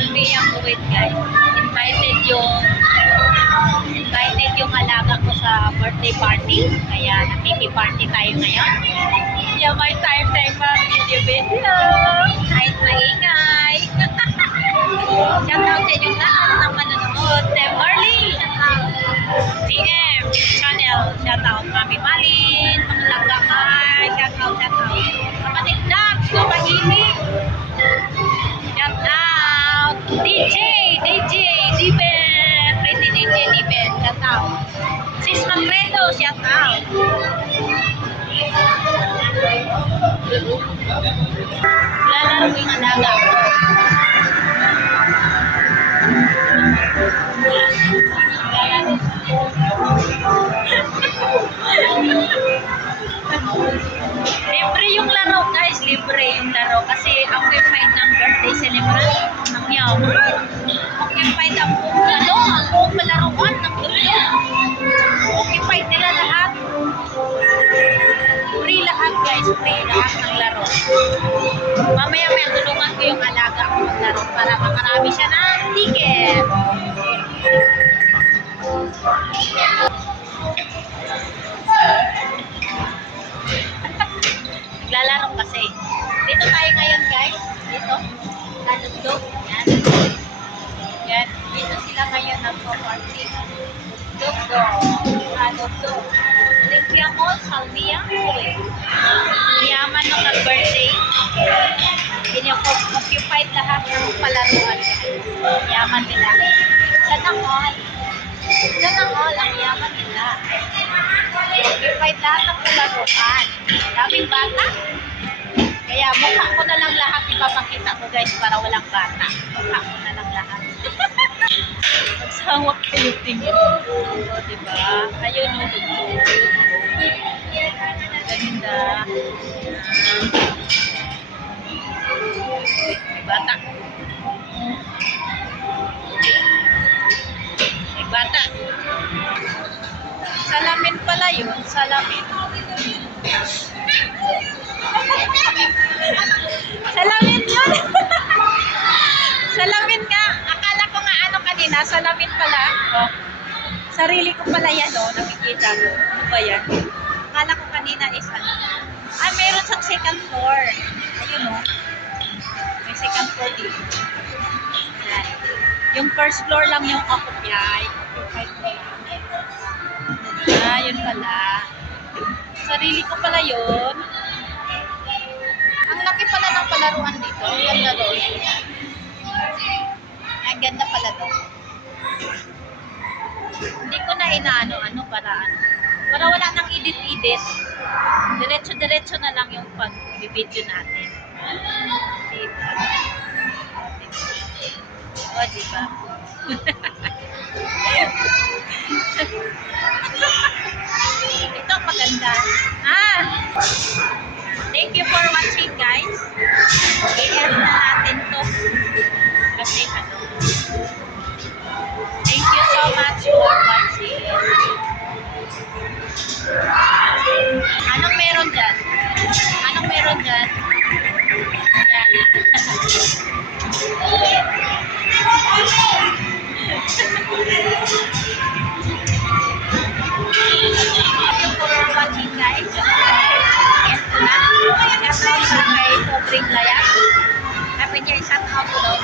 Salmia Kuwait guys. Invited yung alaga ko sa birthday party. Kaya nakiki-party tayo ngayon. Yeah, may time pa video. Kahit maingay. Shout out sa inyong lahat ng manonood. Dem Marley. DM channel. Shout out Mami Malin. Pangalaga Mar. Shout out. Kapatid Dax. Kumahimik. Shout out. DJ Diben. Pretty DJ Diben. Shout out. Sis Magredo. Shout out. Lalaro yung alaga. Libre yung laro guys, libre yung laro kasi occupied ng birthday celebrant ng yaman. Occupied ang buong palaruan ng dulo. Occupied nila lahat. Free lahat guys, free lahat ng laro. Mamaya tulungan ko yung alaga ko maglaro para makarami siya ng ticket. Naglalaro kasi. Dito tayo ngayon guys. Dito. Lalugdog. Yan. Dito sila ngayon nagpo-party. Lalugdog. Olympia Mall, Salmia, Kuwait. Yaman nung nag-birthday. Occupied lahat ng palaruan. Yaman nila. Sana all ang yaman nila. Occupied lahat ng palaruan. Daming bata. Kaya mukha ko na lang lahat ipapakita ko guys para walang bata. Mukha ko na lang lahat. Magsawak kayo tingin. O, diba? Ayun o. Ganda. May bata. May bata. Salamin pala yun. Salamin. Salamin yun. Salamin nga. Akala ko nga ano kanina. Salamin pala. Oh. Sarili ko pala yan. Oh. Nakikita ko. Ano ba yan? Akala ko kanina is ano. Ah, meron sa second floor. Ayun o. Oh. May second floor dito. Yan. Yung first floor lang yung occupied. Ah, yun pala. Sarili ko pala yun. Ang laki pala ng palaruan dito. Ang ganda doon. Ang ganda pala doon. Hindi ko na inaano-ano para ano. Para wala nang edit-edit. Diretso-diretso na lang yung pag-video natin. Diba? O, diba? Ito maganda. Thank you for watching guys. I-end na natin to. Kasi ano. Thank you so much for watching. Anong meron dyan? Anong meron dyan? Yan. Watching guys. Yes na. Shout out sa kay Pobring Layak. Happy niya i-shout out ko daw.